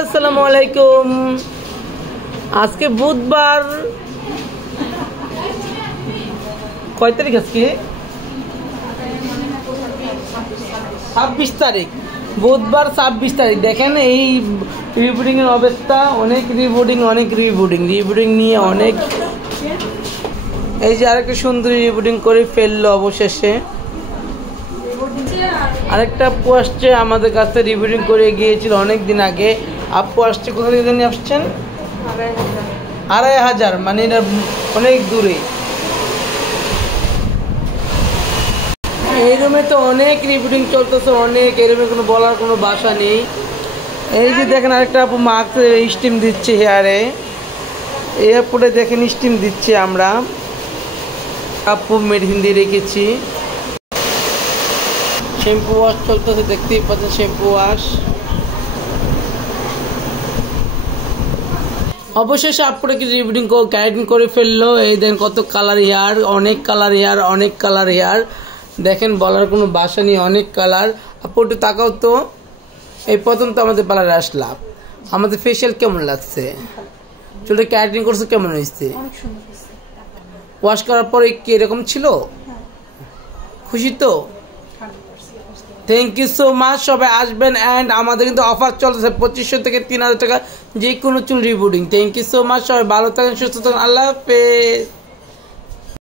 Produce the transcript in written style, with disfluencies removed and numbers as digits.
আসসালামু আলাইকুম। আজকে বুধবার, কয় তারিখ? আজকে 26 তারিখ, বুধবার 26 তারিখ। দেখেন এই রিবোর্ডিং এর অবস্থা, অনেক রিবোর্ডিং নিয়ে অনেক। এই যে আরেকটা সুন্দর রিবোর্ডিং করে ফেললো অবশেষে। আরেকটা আপু আসছে আমাদের কাছে, রিবোর্ডিং করে গিয়েছিল অনেক দিন আগে। আপু আসছে কোথা থেকে জানি আসছেন? 2500, মানে এটা অনেক দূরে। এই রুমে তো অনেক রিবোর্ডিং চলতেছে, অনেক। এই রুমে কোনো বলার কোনো ভাষা নেই। এই যে দেখেন আরেকটা আপু মাস্ক স্টিম দিচ্ছে হেয়ারে। এই আপুটা দেখেন স্টিম দিচ্ছে আমরা। আপু মেডিসিন দিয়ে রেখেছি। শ্যাম্পু ওয়াশ চলতেছে, দেখতেই পাচ্ছেন শ্যাম্পু ওয়াশ। অবশেষে আপুটাকে রিবোর্ডিং ক্যারেটিং করে ফেললো। এই দেখেন কত কালার হেয়ার, অনেক কালার হেয়ার। দেখেন বলার কোনো ভাষা নেই, অনেক কালার। আপু একটু তাকাও তো, এই প্রথম তো আমাদের পার্লারে আসলাম। আমাদের ফেশিয়াল কেমন লাগছে? চুলটা ক্যারেটিং করছে কেমন হয়েছে? ওয়াশ করার পরে কি এরকম ছিল? খুশি তো? Thank you so much. সবাই আসবেন। অ্যান্ড আমাদের কিন্তু অফার চলতেছে 2500 থেকে 3000 টাকা যে কোনো চুল rebonding. Thank you so much. সবাই ভালো থাকেন, সুস্থ থাকেন। আল্লাহ হাফেজ।